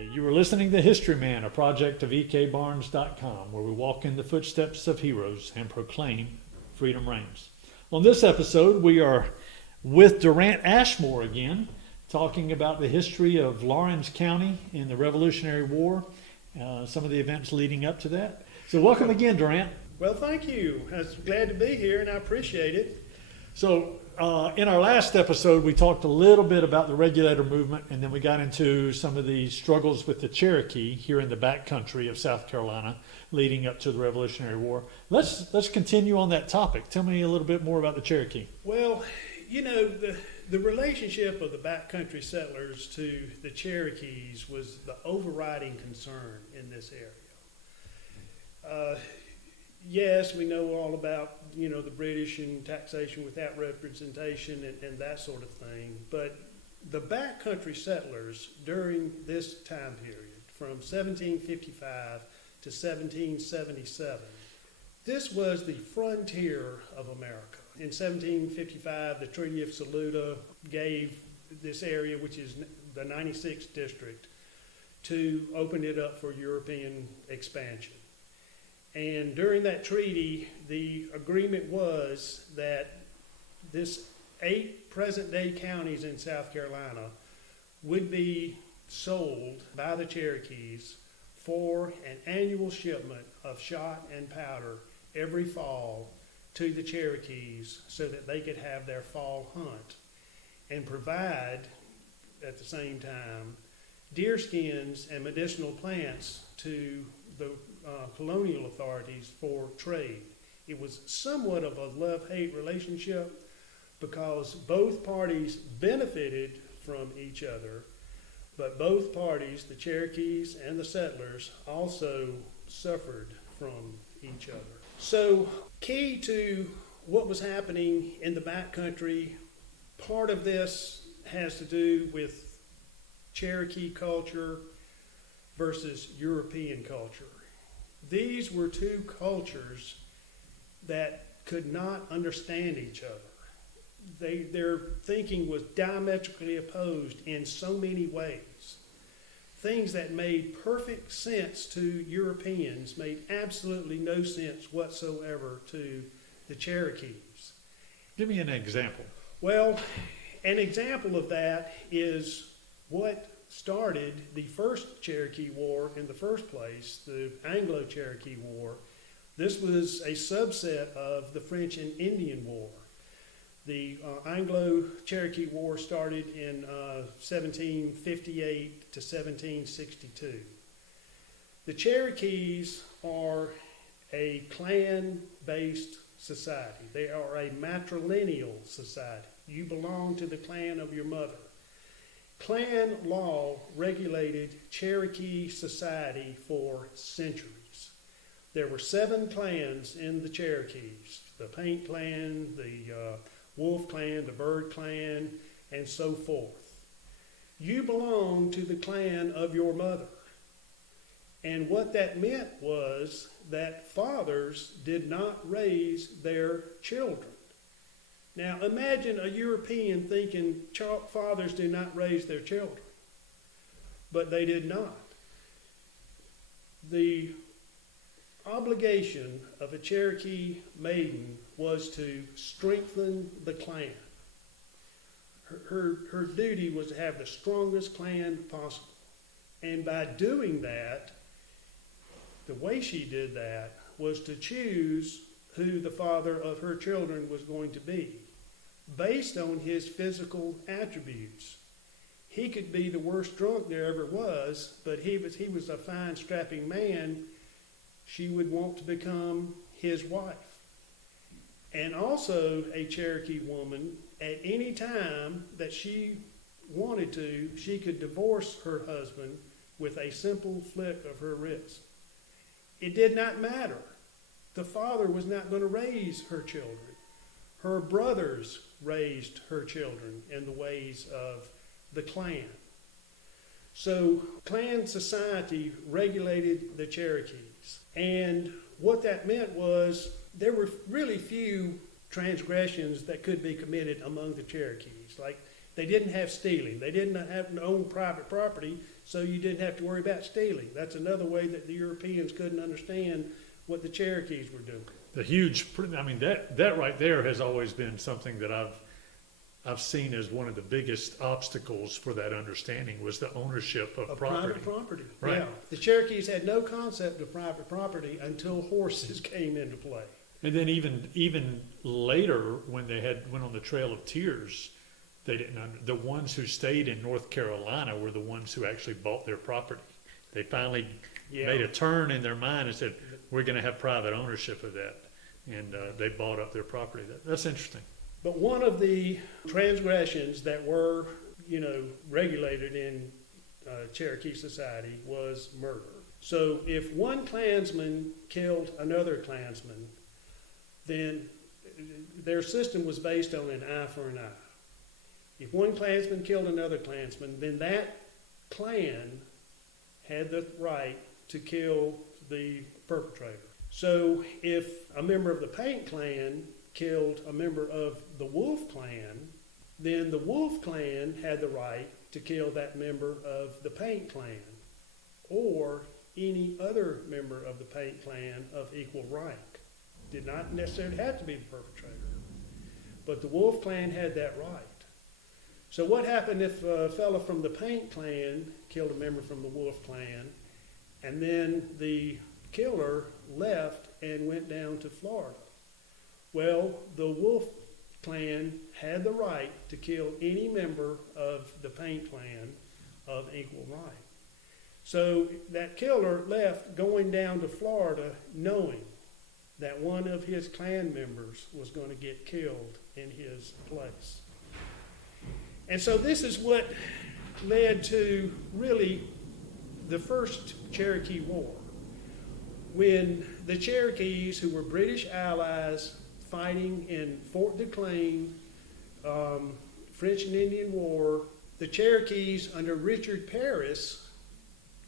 You are listening to Historyman, a project of ekbarnes.com, where we walk in the footsteps of heroes and proclaim freedom reigns. On this episode, we are with Durant Ashmore again, talking about the history of Laurens County in the Revolutionary War, some of the events leading up to that. So welcome again, Durant. Well, thank you. I was glad to be here, and I appreciate it. So in our last episode, we talked a little bit about the regulator movement, and then we got into some of the struggles with the Cherokee here in the backcountry of South Carolina leading up to the Revolutionary War. Let's continue on that topic. Tell me a little bit more about the Cherokee. Well, you know, the relationship of the backcountry settlers to the Cherokees was the overriding concern in this area. Yes, we know all about, you know, the British and taxation without representation and that sort of thing, but the backcountry settlers during this time period, from 1755 to 1777, this was the frontier of America. In 1755, the Treaty of Saluda gave this area, which is the 96th district, to open it up for European expansion. And during that treaty, the agreement was that this 8 present-day counties in South Carolina would be sold by the Cherokees for an annual shipment of shot and powder every fall to the Cherokees so that they could have their fall hunt and provide, at the same time, deer skins and medicinal plants to the colonial authorities for trade. It was somewhat of a love-hate relationship because both parties benefited from each other, but both parties, the Cherokees and the settlers, also suffered from each other. So, key to what was happening in the backcountry, part of this has to do with Cherokee culture versus European culture. These were two cultures that could not understand each other. Their thinking was diametrically opposed in so many ways. Things that made perfect sense to Europeans made absolutely no sense whatsoever to the Cherokees. Give me an example. Well, an example of that is what started the first Cherokee War in the first place, the Anglo-Cherokee War. This was a subset of the French and Indian War. The Anglo-Cherokee War started in 1758 to 1762. The Cherokees are a clan-based society. They are a matrilineal society. You belong to the clan of your mother. Clan law regulated Cherokee society for centuries. There were 7 clans in the Cherokees: the Paint Clan, the Wolf Clan, the Bird Clan, and so forth. You belong to the clan of your mother. And what that meant was that fathers did not raise their children. Now imagine a European thinking fathers do not raise their children. But they did not. The obligation of a Cherokee maiden was to strengthen the clan. Her duty was to have the strongest clan possible. And by doing that, the way she did that was to choose who the father of her children was going to be, based on his physical attributes. He could be the worst drunk there ever was, but he was a fine, strapping man. She would want to become his wife. And also a Cherokee woman, at any time that she wanted to, she could divorce her husband with a simple flick of her wrist. It did not matter. The father was not going to raise her children. Her brothers raised her children in the ways of the clan. So clan society regulated the Cherokees. And what that meant was there were really few transgressions that could be committed among the Cherokees. Like, they didn't have stealing. They didn't have own private property. so you didn't have to worry about stealing. That's another way that the Europeans couldn't understand what the Cherokees were doing. The huge, I mean, that right there has always been something that I've seen as one of the biggest obstacles for that understanding was the ownership of property. Private property. Right. Yeah. The Cherokees had no concept of private property until horses came into play. And then even later, when they went on the Trail of Tears, they didn't. The ones who stayed in North Carolina were the ones who actually bought their property. They finally made a turn in their mind and said, "We're going to have private ownership of that," and they bought up their property. That's interesting. But one of the transgressions that were, regulated in Cherokee society was murder. So if one Klansman killed another Klansman, then their system was based on an eye for an eye. If one Klansman killed another Klansman, then that Klan had the right to kill the perpetrator. So if a member of the Paint Clan killed a member of the Wolf Clan, then the Wolf Clan had the right to kill that member of the Paint Clan, or any other member of the Paint Clan of equal rank. Did not necessarily have to be the perpetrator, but the Wolf Clan had that right. So what happened if a fellow from the Paint Clan killed a member from the Wolf Clan, and then the killer left and went down to Florida? Well, the Wolf Clan had the right to kill any member of the Paint Clan of equal rank. So that killer left going down to Florida knowing that one of his clan members was going to get killed in his place. And so this is what led to really the first Cherokee War, when the Cherokees, who were British allies fighting in Fort Duquesne, French and Indian War, the Cherokees under Richard Paris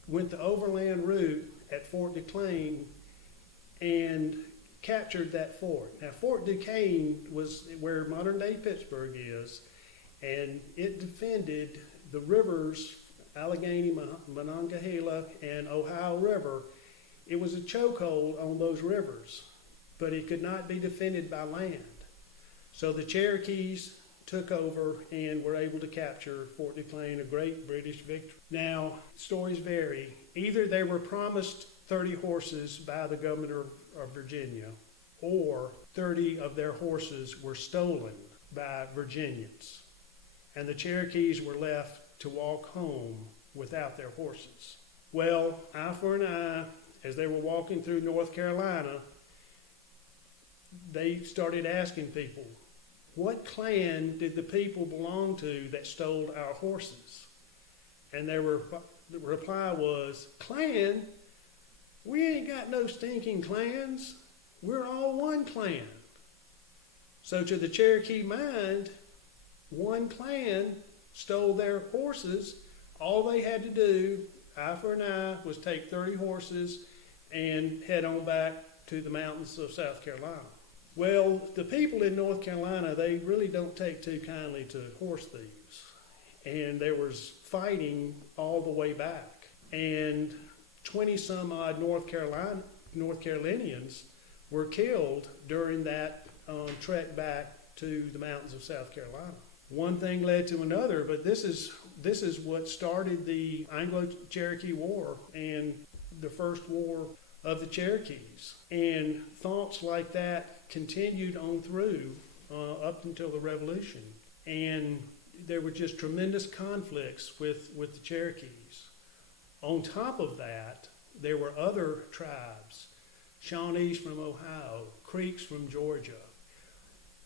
went the overland route at Fort Duquesne and captured that fort. Now, Fort Duquesne was where modern-day Pittsburgh is, and it defended the rivers, Allegheny, Monongahela, and Ohio River. It was a chokehold on those rivers, but it could not be defended by land. So the Cherokees took over and were able to capture Fort Duquesne, a great British victory. Now, stories vary. Either they were promised 30 horses by the governor of Virginia, or 30 of their horses were stolen by Virginians, and the Cherokees were left to walk home without their horses. Well, eye for an eye, as they were walking through North Carolina, they started asking people, what clan did the people belong to that stole our horses? And the reply was, clan? We ain't got no stinking clans. We're all one clan. So to the Cherokee mind, one clan stole their horses. All they had to do, eye for an eye, was take 30 horses and head on back to the mountains of South Carolina. Well, the people in North Carolina, they really don't take too kindly to horse thieves. And there was fighting all the way back. And 20 some odd North Carolinians were killed during that trek back to the mountains of South Carolina. One thing led to another, but this is what started the Anglo-Cherokee War and the first war of the Cherokees. And thoughts like that continued on through up until the Revolution. And there were just tremendous conflicts with the Cherokees. On top of that, there were other tribes, Shawnees from Ohio, Creeks from Georgia,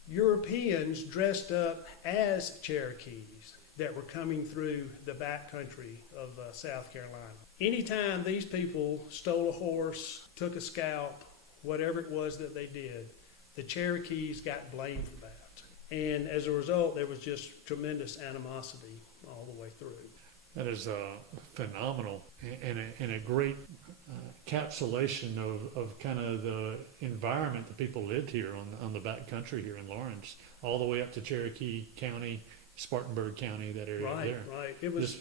Europeans dressed up as Cherokees that were coming through the backcountry of South Carolina. Anytime these people stole a horse, took a scalp, whatever it was that they did, the Cherokees got blamed for that. And as a result, there was just tremendous animosity all the way through. That is phenomenal and a great encapsulation of kind of the environment that people lived here on the back country here in Lawrence, all the way up to Cherokee County, Spartanburg County, that area there. Right. It was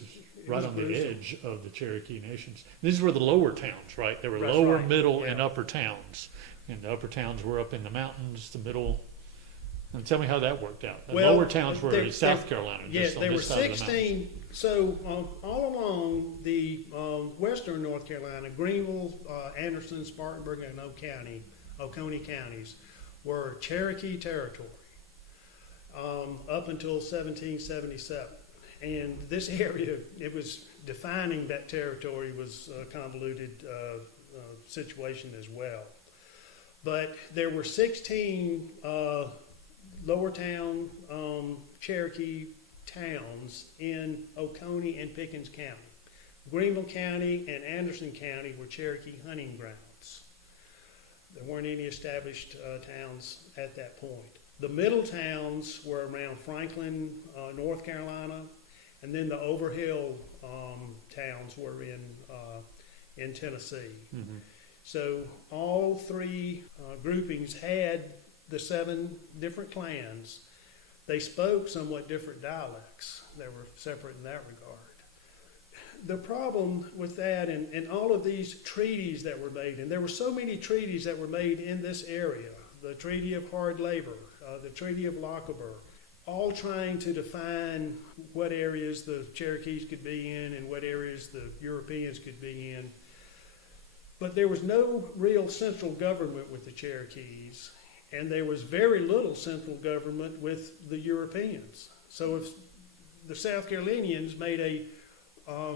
It right was on the gruesome. edge of the Cherokee nations. These were the lower towns, right? There were That's lower, right, middle, and yeah. upper towns. And the upper towns were up in the mountains, the middle. And tell me how that worked out. The Well, lower towns were there- in South Carolina, Yeah, just on there were this side of the mountains. 16, so all along the western North Carolina, Greenville, Anderson, Spartanburg, and Oconee counties were Cherokee territory up until 1777. And this area, it was defining that territory was a convoluted situation as well. But there were 16 lower town Cherokee towns in Oconee and Pickens County. Greenville County and Anderson County were Cherokee hunting grounds. There weren't any established towns at that point. The middle towns were around Franklin, North Carolina, and then the Overhill towns were in Tennessee. Mhm. So all three groupings had the 7 different clans. They spoke somewhat different dialects. They were separate in that regard. The problem with that and all of these treaties that were made, and there were so many treaties that were made in this area, the Treaty of Hard Labor, the Treaty of Lochaber, all trying to define what areas the Cherokees could be in and what areas the Europeans could be in. But there was no real central government with the Cherokees, and there was very little central government with the Europeans. So if the South Carolinians made a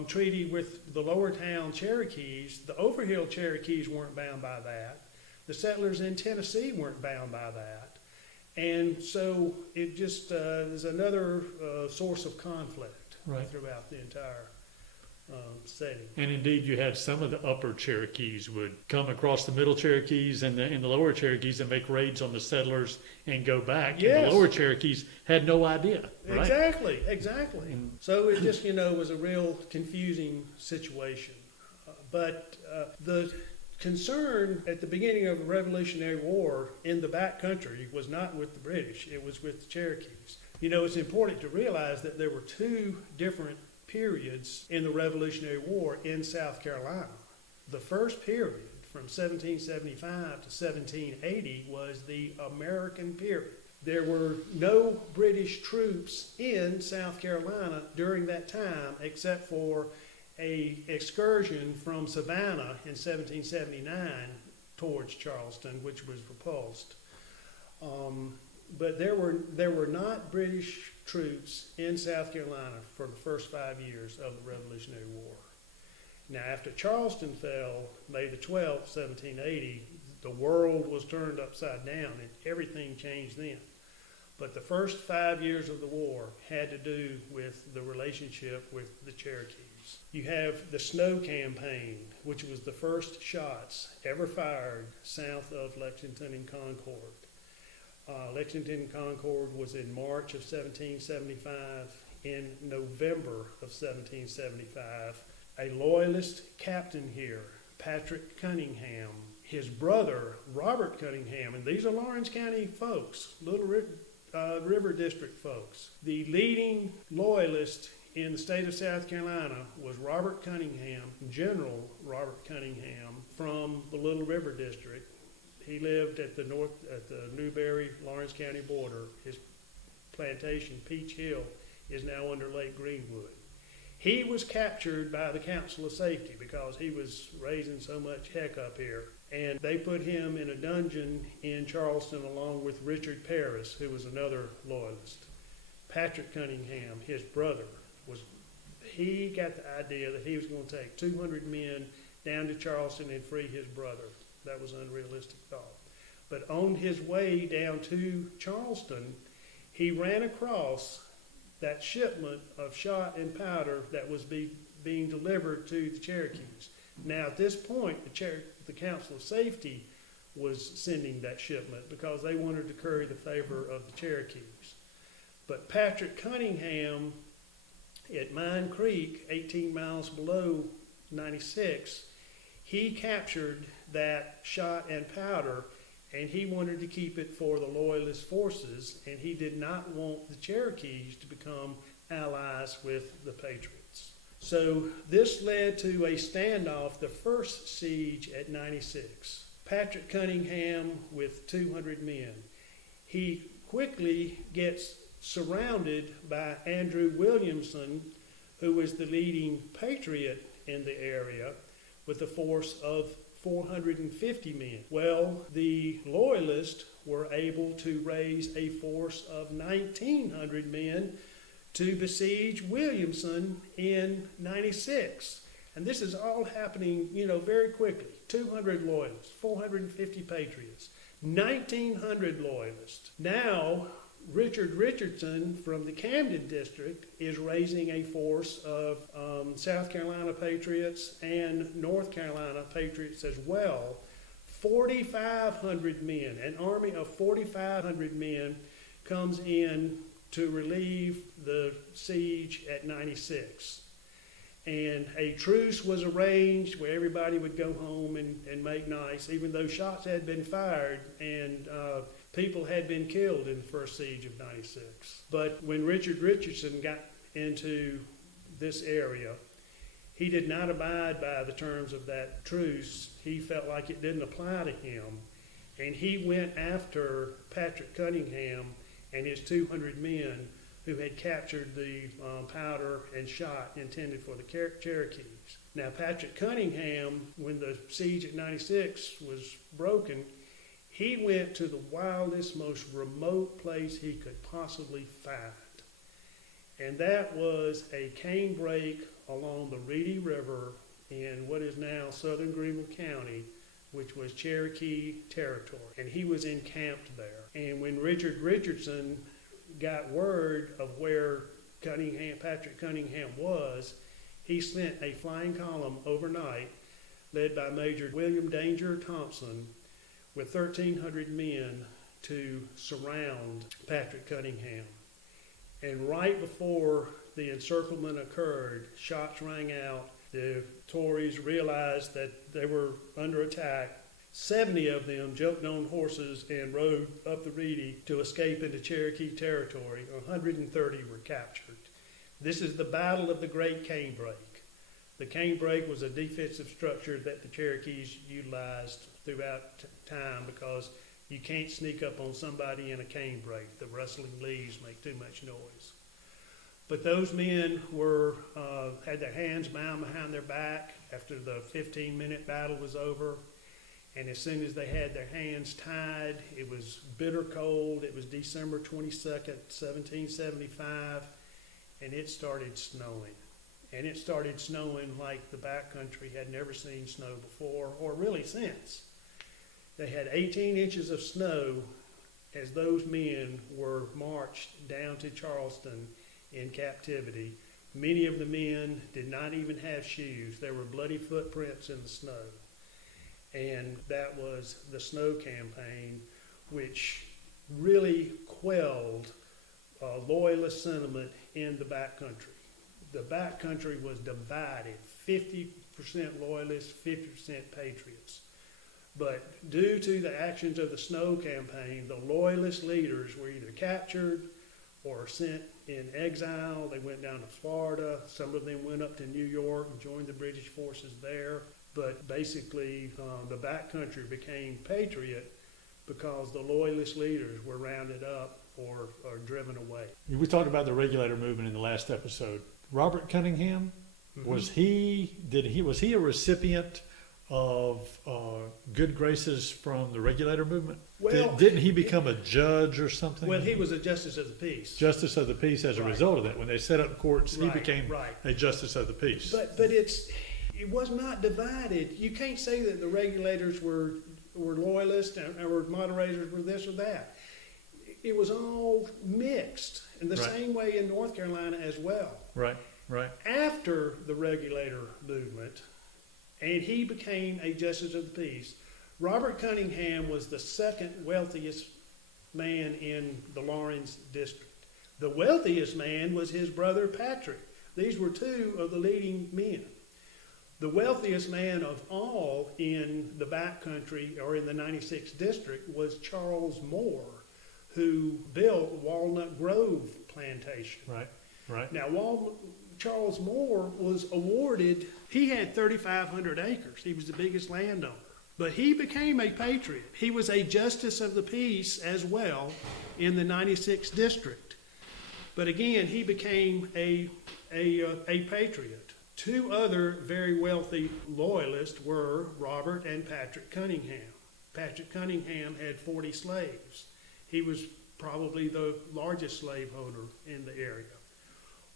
treaty with the lower town Cherokees, the Overhill Cherokees weren't bound by that. The settlers in Tennessee weren't bound by that. And so it just is another source of conflict Right. throughout the entire setting. And indeed, you had some of the upper Cherokees would come across the middle Cherokees and the lower Cherokees and make raids on the settlers and go back. And Yes. the lower Cherokees had no idea, right? Exactly. And- So it just, was a real confusing situation. But the concern at the beginning of the Revolutionary War in the back country was not with the British, it was with the Cherokees. It's important to realize that there were 2 different periods in the Revolutionary War in South Carolina. The first period, from 1775 to 1780, was the American period. There were no British troops in South Carolina during that time except for an excursion from Savannah in 1779 towards Charleston, which was repulsed. But there were not British troops in South Carolina for the first 5 years of the Revolutionary War. Now, after Charleston fell, May the 12th, 1780, the world was turned upside down and everything changed then. But the first 5 years of the war had to do with the relationship with the Cherokees. You have the Snow Campaign, which was the first shots ever fired south of Lexington and Concord. Lexington and Concord was in March of 1775. In November of 1775, a Loyalist captain here, Patrick Cunningham, his brother, Robert Cunningham, and these are Lawrence County folks, Little River District folks. The leading Loyalist in the state of South Carolina was Robert Cunningham, General Robert Cunningham from the Little River District. He lived at the Newberry-Lawrence County border. His plantation, Peach Hill, is now under Lake Greenwood. He was captured by the Council of Safety because he was raising so much heck up here. And they put him in a dungeon in Charleston along with Richard Paris, who was another Loyalist. Patrick Cunningham, his brother, he got the idea that he was going to take 200 men down to Charleston and free his brother. That was an unrealistic thought. But on his way down to Charleston, he ran across that shipment of shot and powder that was being delivered to the Cherokees. Now, at this point, the Council of Safety was sending that shipment because they wanted to curry the favor of the Cherokees. But Patrick Cunningham at Mine Creek, 18 miles below 96, he captured that shot and powder, and he wanted to keep it for the Loyalist forces, and he did not want the Cherokees to become allies with the Patriots. So this led to a standoff, the first siege at 96. Patrick Cunningham with 200 men. He quickly gets surrounded by Andrew Williamson, who was the leading patriot in the area, with a force of 450 men. Well, the Loyalists were able to raise a force of 1,900 men to besiege Williamson in 96. And this is all happening, very quickly. 200 Loyalists, 450 Patriots, 1,900 Loyalists. Now, Richard Richardson from the Camden district is raising a force of South Carolina Patriots and North Carolina Patriots as well. 4,500 men, an army of 4,500 men comes in to relieve the siege at 96. And a truce was arranged where everybody would go home and make nice, even though shots had been fired and people had been killed in the first siege of 96. But when Richard Richardson got into this area, he did not abide by the terms of that truce. He felt like it didn't apply to him. And he went after Patrick Cunningham and his 200 men who had captured the powder and shot intended for the Cherokees. Now, Patrick Cunningham, when the siege at 96 was broken, he went to the wildest, most remote place he could possibly find. And that was a canebreak along the Reedy River in what is now southern Greenville County, which was Cherokee territory. And he was encamped there. And when Richard Richardson got word of where Patrick Cunningham was, he sent a flying column overnight led by Major William Danger Thompson with 1,300 men to surround Patrick Cunningham. And right before the encirclement occurred, shots rang out. The Tories realized that they were under attack. 70 of them jumped on horses and rode up the Reedy to escape into Cherokee territory. 130 were captured. This is the Battle of the Great Canebreak. The Canebreak was a defensive structure that the Cherokees utilized throughout time because you can't sneak up on somebody in a canebreak. The rustling leaves make too much noise. But those men had their hands bound behind their back after the 15-minute battle was over. And as soon as they had their hands tied, it was bitter cold. It was December 22nd, 1775, and it started snowing. And it started snowing like the backcountry had never seen snow before, or really since. They had 18 inches of snow as those men were marched down to Charleston in captivity. Many of the men did not even have shoes. There were bloody footprints in the snow. And that was the snow campaign, which really quelled Loyalist sentiment in the backcountry. The backcountry was divided, 50% Loyalists, 50% Patriots. But due to the actions of the snow campaign, the Loyalist leaders were either captured or sent in exile. They went down to Florida. Some of them went up to New York and joined the British forces there. But basically, the backcountry became patriot because the Loyalist leaders were rounded up or driven away. We talked about the regulator movement in the last episode. Robert Cunningham, was he a recipient of good graces from the regulator movement? Well, didn't he become a judge or something? Well, he was a justice of the peace. Justice of the peace as a result of that. When they set up courts, he became a justice of the peace. But it was not divided. You can't say that the regulators were loyalists or moderators were this or that. It was all mixed in the same way in North Carolina as well. Right. After the regulator movement, and he became a justice of the peace, Robert Cunningham was the second wealthiest man in the Lawrence district. The wealthiest man was his brother Patrick. These were two of the leading men. The wealthiest man of all in the backcountry or in the 96th district was Charles Moore, who built Walnut Grove Plantation. Right. Now, Charles Moore was awarded, he had 3,500 acres. He was the biggest landowner. But he became a patriot. He was a justice of the peace as well in the 96th district. But again, he became a patriot. Two other very wealthy loyalists were Robert and Patrick Cunningham. Patrick Cunningham had 40 slaves. He was probably the largest slaveholder in the area.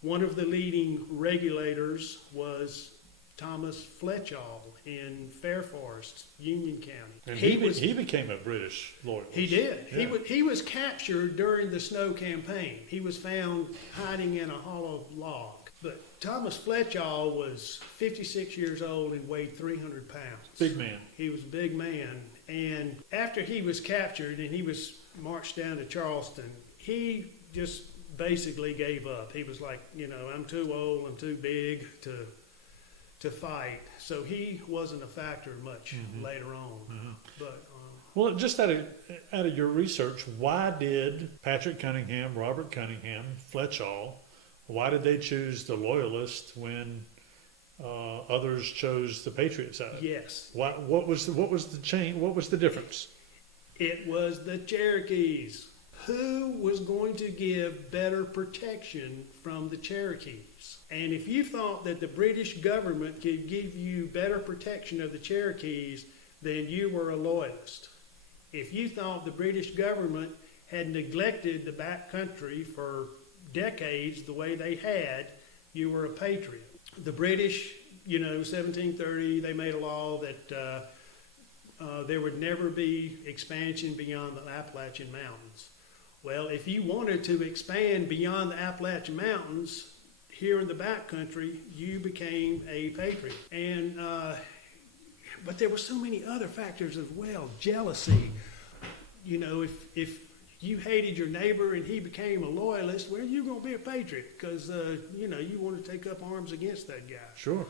One of the leading regulators was Thomas Fletchall in Fair Forest, Union County. And he became a British loyalist. He did. Yeah. He was captured during the Snow Campaign. He was found hiding in a hollow log. But Thomas Fletchall was 56 years old and weighed 300 pounds. Big man. He was a big man. And after he was captured and he was marched down to Charleston, he just basically gave up. He was like, I'm too old, I'm too big to fight. So he wasn't a factor much later on. Mm-hmm. But Well, just out of your research, why did Patrick Cunningham, Robert Cunningham, Fletchall, why did they choose the Loyalists when others chose the Patriot side? yes, What was the change? What was the difference? it was the Cherokees. Who was going to give better protection from the Cherokees? And if you thought that the British government could give you better protection of the Cherokees, then you were a loyalist. If you thought the British government had neglected the back country for decades the way they had, you were a patriot. The British, 1730, they made a law that there would never be expansion beyond the Appalachian Mountains. Well, if you wanted to expand beyond the Appalachian Mountains, here in the backcountry, you became a patriot. And but there were so many other factors as well. Jealousy. If you hated your neighbor and he became a loyalist, well, you're going to be a patriot because you want to take up arms against that guy. Sure.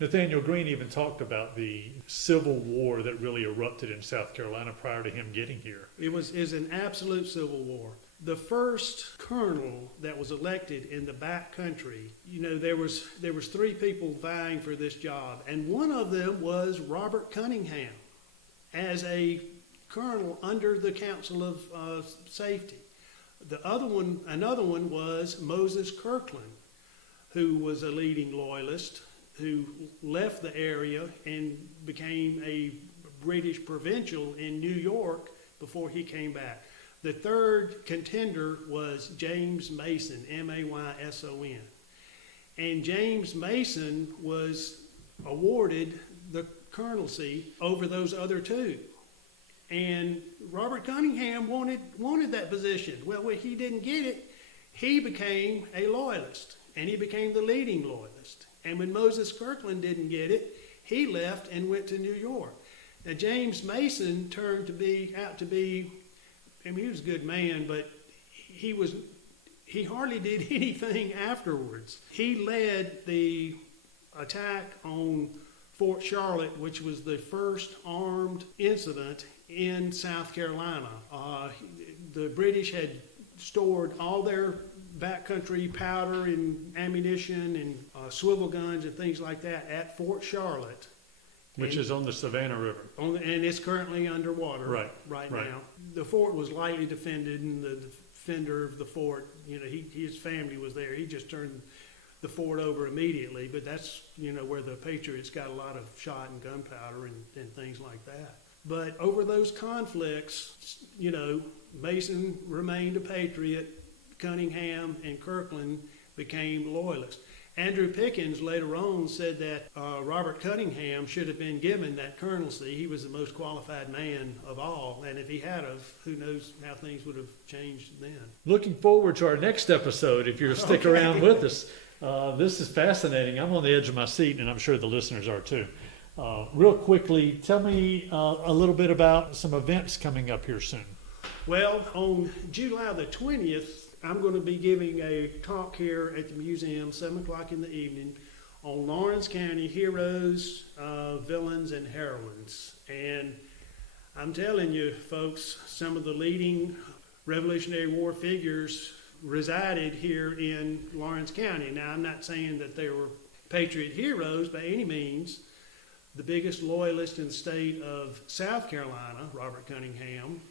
Nathaniel Green even talked about the Civil War that really erupted in South Carolina prior to him getting here. It was an absolute civil war. The first colonel that was elected in the back country, there was three people vying for this job, and one of them was Robert Cunningham as a colonel under the Council of Safety. Another one was Moses Kirkland, who was a leading loyalist, who left the area and became a British provincial in New York before he came back. The third contender was James Mason, Mayson. And James Mason was awarded the colonelcy over those other two. And Robert Cunningham wanted that position. Well, when he didn't get it, he became a loyalist. And he became the leading loyalist. And when Moses Kirkland didn't get it, he left and went to New York. Now, James Mason turned out to be, he was a good man, but he hardly did anything afterwards. He led the attack on Fort Charlotte, which was the first armed incident in South Carolina. The British had stored all their backcountry powder and ammunition and swivel guns and things like that at Fort Charlotte. Which is on the Savannah River. And it's currently underwater right now. The fort was lightly defended, and the defender of the fort, his family was there. He just turned the fort over immediately, but that's, where the Patriots got a lot of shot and gunpowder and things like that. But over those conflicts, Mason remained a patriot. Cunningham and Kirkland became loyalists. Andrew Pickens later on said that Robert Cunningham should have been given that colonelcy. He was the most qualified man of all, and if he had of, who knows how things would have changed then. Looking forward to our next episode, if you'll stick around with us. This is fascinating. I'm on the edge of my seat, and I'm sure the listeners are too. Real quickly, tell me a little bit about some events coming up here soon. Well, on July the 20th, I'm going to be giving a talk here at the museum, 7 o'clock in the evening, on Lawrence County heroes, villains, and heroines. And I'm telling you, folks, some of the leading Revolutionary War figures resided here in Lawrence County. Now, I'm not saying that they were patriot heroes by any means. The biggest loyalist in the state of South Carolina, Robert Cunningham,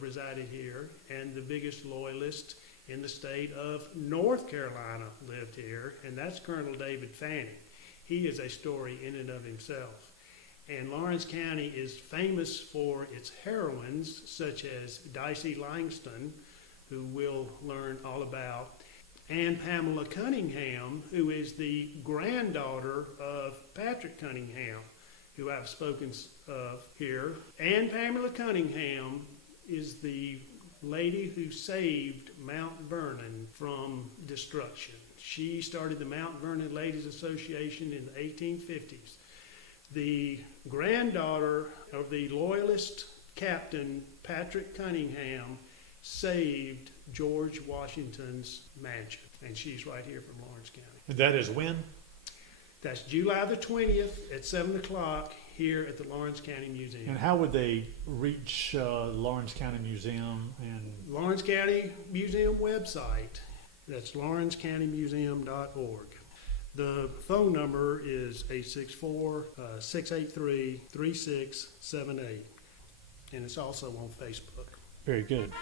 resided here, and the biggest loyalist in the state of North Carolina lived here, and that's Colonel David Fanning. He is a story in and of himself. And Lawrence County is famous for its heroines, such as Dicey Langston, who we'll learn all about, and Pamela Cunningham, who is the granddaughter of Patrick Cunningham, who I've spoken of here. And Pamela Cunningham is the lady who saved Mount Vernon from destruction. She started the Mount Vernon Ladies Association in the 1850s. The granddaughter of the Loyalist captain Patrick Cunningham saved George Washington's mansion, and she's right here from Lawrence County. And that is when? That's July the 20th at 7 o'clock here at the Lawrence County Museum. And how would they reach Lawrence County Museum? And Lawrence County Museum website. That's lawrencecountymuseum.org. The phone number is 864-683-3678. And it's also on Facebook. very good.